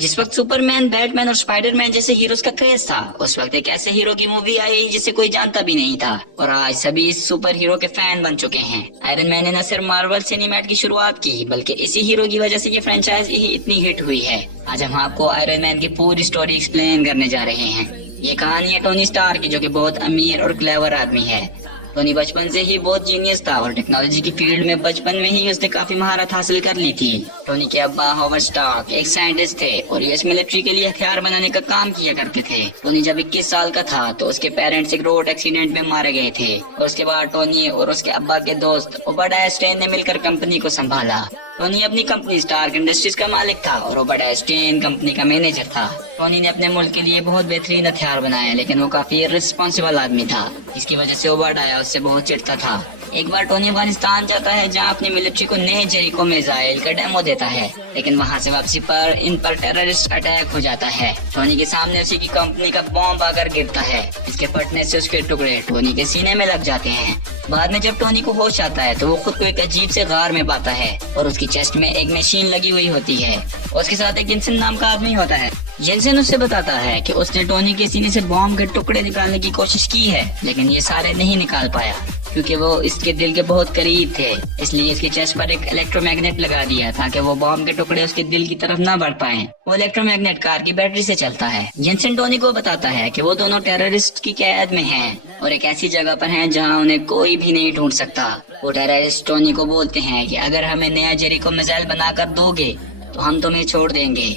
जिस वक्त Superman, Batman और स्पाइडरमैन जैसे हीरोज का क्रेज था, उस वक्त एक ऐसे हीरो की मूवी आई जिसे कोई जानता भी नहीं था, और आज सभी इस सुपर हीरो के फैन बन चुके हैं। आयरन मैन ने न सिर्फ मार्वल सिनेमैट की शुरुआत की, बल्कि इसी हीरो की वजह से ये फ्रेंचाइज ही इतनी हिट हुई है। आज हम आपको आयरन मैन की पूरी स्टोरी एक्सप्लेन करने जा रहे हैं। ये कहानी है टोनी स्टार्क की, जो कि बहुत अमीर और क्लेवर आदमी है। टोनी बचपन से ही बहुत जीनियस था और टेक्नोलॉजी की फील्ड में बचपन में ही उसने काफी महारत हासिल कर ली थी। टोनी के अब्बा हॉवर्ड स्टार्क एक साइंटिस्ट थे और यूएस मिलिट्री के लिए हथियार बनाने का काम किया करते थे। टोनी जब 21 साल का था तो उसके पेरेंट्स एक रोड एक्सीडेंट में मारे गए थे, और उसके बाद टोनी और उसके अब्बा के दोस्त ओबाडिया स्टेन ने मिलकर कंपनी को संभाला। टोनी अपनी कंपनी स्टार्क इंडस्ट्रीज का मालिक था और ओबाडिया स्टेन कंपनी का मैनेजर था। टोनी ने अपने मुल्क के लिए बहुत बेहतरीन हथियार बनाए, लेकिन वो काफी रिस्पॉन्सिबल आदमी था, जिसकी वजह से ओबाडिया उससे बहुत चिढ़ता था। एक बार टोनी अफगानिस्तान जाता है, जहां अपनी मिलिट्री को नए जेरिको मिसाइल का डेमो देता है, लेकिन वहां से वापसी पर इन पर टेररिस्ट अटैक हो जाता है। टोनी के सामने उसी की कंपनी का बॉम्ब आकर गिरता है, इसके फटने से उसके टुकड़े टोनी के सीने में लग जाते हैं। बाद में जब टोनी को होश आता है तो वो खुद को एक अजीब से गार में पाता है और उसकी चेस्ट में एक मशीन लगी हुई होती है, और उसके साथ एक जिनसन नाम का आदमी होता है। जिनसन उससे बताता है कि उसने टोनी के सीने से बॉम्ब के टुकड़े निकालने की कोशिश की है, लेकिन ये सारे नहीं निकाल पाया, क्योंकि वो इसके दिल के बहुत करीब थे। इसलिए इसके चेस्ट पर एक इलेक्ट्रोमैग्नेट लगा दिया ताकि वो बॉम्ब के टुकड़े उसके दिल की तरफ ना बढ़ पाएं। वो इलेक्ट्रोमैग्नेट कार की बैटरी से चलता है। जिनसन टोनी को बताता है कि वो दोनों टेररिस्ट की कैद में हैं और एक ऐसी जगह पर हैं जहां उन्हें कोई भी नहीं ढूंढ सकता। वो टेररिस्ट टोनी को बोलते हैं कि अगर हमें नया जेरिको मिसाइल बनाकर दोगे तो हम तुम्हें छोड़ देंगे,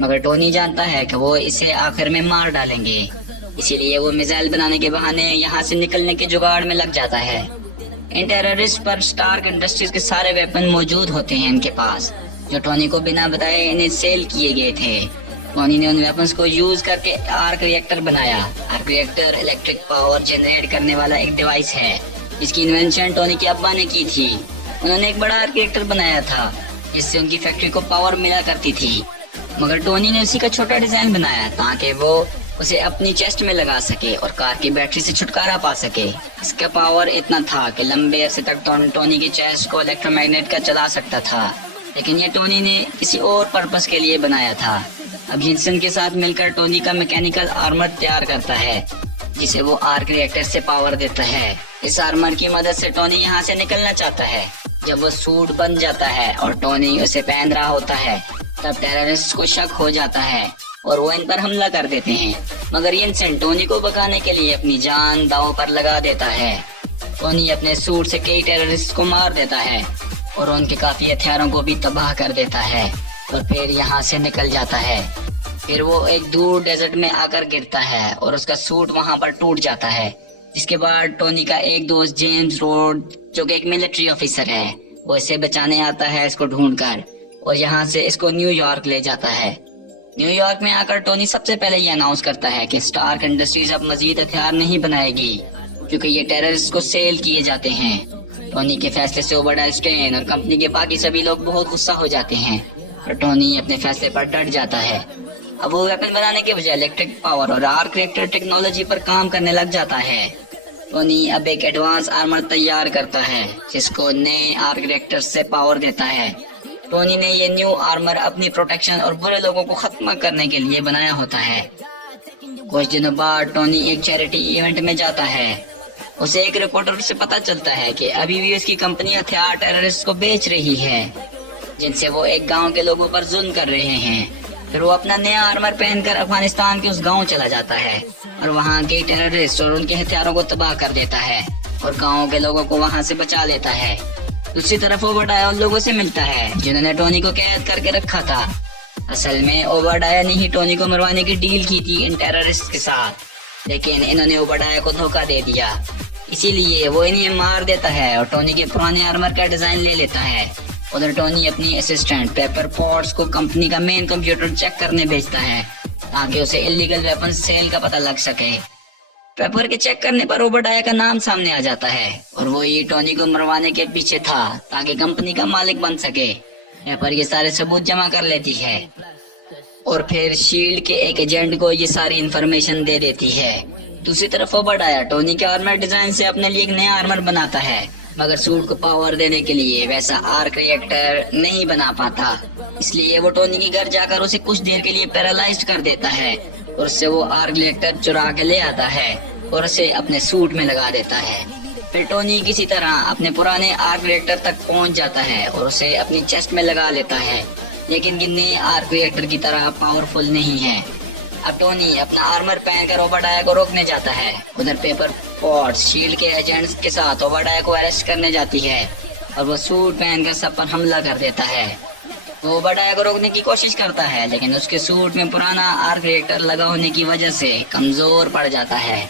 मगर टोनी जानता है कि वो इसे आखिर में मार डालेंगे। इसीलिए वो मिसाइल बनाने के बहाने यहाँ से निकलने के जुगाड़ में लग जाता है। इन टेररिस्ट पर स्टार्क इंडस्ट्रीज के सारे वेपन मौजूद होते हैं इनके पास, जो टोनी को बिना बताए इन्हें सेल किए गए थे। टोनी ने उन वेपन्स को यूज करके आर्क रिएक्टर बनाया। Arc reactor electric power generate करने वाला एक डिवाइस है, जिसकी इन्वेंशन टोनी के अब्बा ने की थी। उन्होंने एक बड़ा आर्क रिएक्टर बनाया था जिससे उनकी फैक्ट्री को पावर मिला करती थी, मगर टोनी ने उसी का छोटा डिजाइन बनाया ताकि वो उसे अपनी चेस्ट में लगा सके और कार की बैटरी से छुटकारा पा सके। इसका पावर इतना था कि लंबे अरसे तक टोनी की चेस्ट को इलेक्ट्रोमैग्नेट का चला सकता था, लेकिन ये टोनी ने किसी और पर्पस के लिए बनाया था। अब जिनसन के साथ मिलकर टोनी का मैकेनिकल आर्मर तैयार करता है, जिसे वो आर्क रिएक्टर से पावर देता है। इस आर्मर की मदद से टोनी यहाँ से निकलना चाहता है। जब वो सूट बन जाता है और टोनी उसे पहन रहा होता है, तब टेररिस्ट को शक हो जाता है और वो इन पर हमला कर देते हैं, मगर जिनसन टोनी को बचाने के लिए अपनी जान दांव पर लगा देता है। टोनी अपने सूट से कई टेररिस्ट को मार देता है और उनके काफी हथियारों को भी तबाह कर देता है, और फिर यहाँ से निकल जाता है। फिर वो एक दूर डेजर्ट में आकर गिरता है और उसका सूट वहाँ पर टूट जाता है। इसके बाद टोनी का एक दोस्त जेम्स रोड, जो कि एक मिलिट्री ऑफिसर है, वो इसे बचाने आता है इसको ढूंढकर, और यहाँ से इसको न्यूयॉर्क ले जाता है। न्यूयॉर्क में आकर टोनी सबसे पहले ये अनाउंस करता है कि स्टार्क इंडस्ट्रीज अब मजीद हथियार नहीं बनाएगी, क्योंकि ये टेररिस्ट को सेल किए जाते हैं। टोनी के फैसले से ओबाडिया स्टेन और कंपनी के बाकी सभी लोग बहुत गुस्सा हो जाते हैं, और टोनी अपने फैसले पर डट जाता है। अब वो वेपन बनाने के बजाय इलेक्ट्रिक पावर और आर्क रिएक्टर टेक्नोलॉजी पर काम करने लग जाता है। टोनी अब एक एडवांस आर्मर तैयार करता है, जिसको नए आर्क रिएक्टर से पावर देता है। टोनी ने ये न्यू आर्मर अपनी प्रोटेक्शन और बुरे लोगों को खत्म करने के लिए बनाया होता है। कुछ दिनों बाद टोनी एक चैरिटी इवेंट में जाता है। उसे एक रिपोर्टर से पता चलता है कि अभी भी उसकी कंपनी हथियार टेररिस्ट को बेच रही है, जिनसे वो एक गांव के लोगों पर जुल्म कर रहे हैं। फिर वो अपना नया आर्मर पहनकर अफगानिस्तान के उस गांव चला जाता है और वहां के टेररिस्ट और उनके हथियारों को तबाह कर देता है और गांव के लोगों को वहां से बचा लेता है। दूसरी तरफ ओबाडिया उन लोगों से मिलता है जिन्होंने टोनी को कैद करके रखा था। असल में ओबाडिया ने ही टोनी को मरवाने की डील की थी इन टेररिस्ट के साथ, लेकिन इन्होंने ओबाडिया को धोखा दे दिया। इसीलिए वो इन्हें मार देता है और टोनी के पुराने आर्मर का डिजाइन ले लेता है। उधर टोनी अपनी असिस्टेंट पेपर पॉट्स को कंपनी का मेन कंप्यूटर चेक करने भेजता है, ताकि उसे इलीगल वेपन सेल का पता लग सके। पेपर के चेक करने पर ओबाडिया का नाम सामने आ जाता है, और वो ये टोनी को मरवाने के पीछे था ताकि कंपनी का मालिक बन सके। पेपर ये सारे सबूत जमा कर लेती है और फिर शील्ड के एक एजेंट को ये सारी इन्फॉर्मेशन दे देती है। दूसरी तरफ ओबाडिया टोनी के आर्मर डिजाइन से अपने लिए एक नया आर्मर बनाता है, मगर सूट को पावर देने के लिए वैसा आर्क रिएक्टर नहीं बना पाता, इसलिए वो टोनी के घर जाकर उसे कुछ देर के लिए पैरालाइज्ड कर देता है और उससे वो आर्क रिएक्टर चुरा के ले आता है और उसे अपने सूट में लगा देता है। फिर टोनी किसी तरह अपने पुराने आर्क रिएक्टर तक पहुंच जाता है और उसे अपनी चेस्ट में लगा लेता है, लेकिन गिन्नी आर्क रिएक्टर की तरह पावरफुल नहीं है। अब टोनी अपना आर्मर पहनकर ओबाडाया को रोकने जाता है। उधर पेपर पॉट्स शील्ड के एजेंट्स के साथ ओबाडाया को अरेस्ट करने जाती है और वो सूट पहनकर सब पर हमला कर देता है। वो ओबाडाया को रोकने की कोशिश करता है, लेकिन उसके सूट में पुराना आर्क रिएक्टर लगा होने की वजह से कमजोर पड़ जाता है।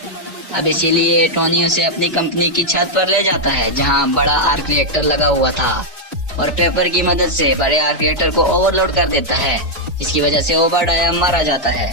अब इसीलिए टोनी उसे अपनी कंपनी की छत पर ले जाता है जहाँ बड़ा आर्क रिएक्टर लगा हुआ था और पेपर की मदद से बड़े आर्क रिएक्टर को ओवरलोड कर देता है, जिसकी वजह से ओबाडाया मारा जाता है।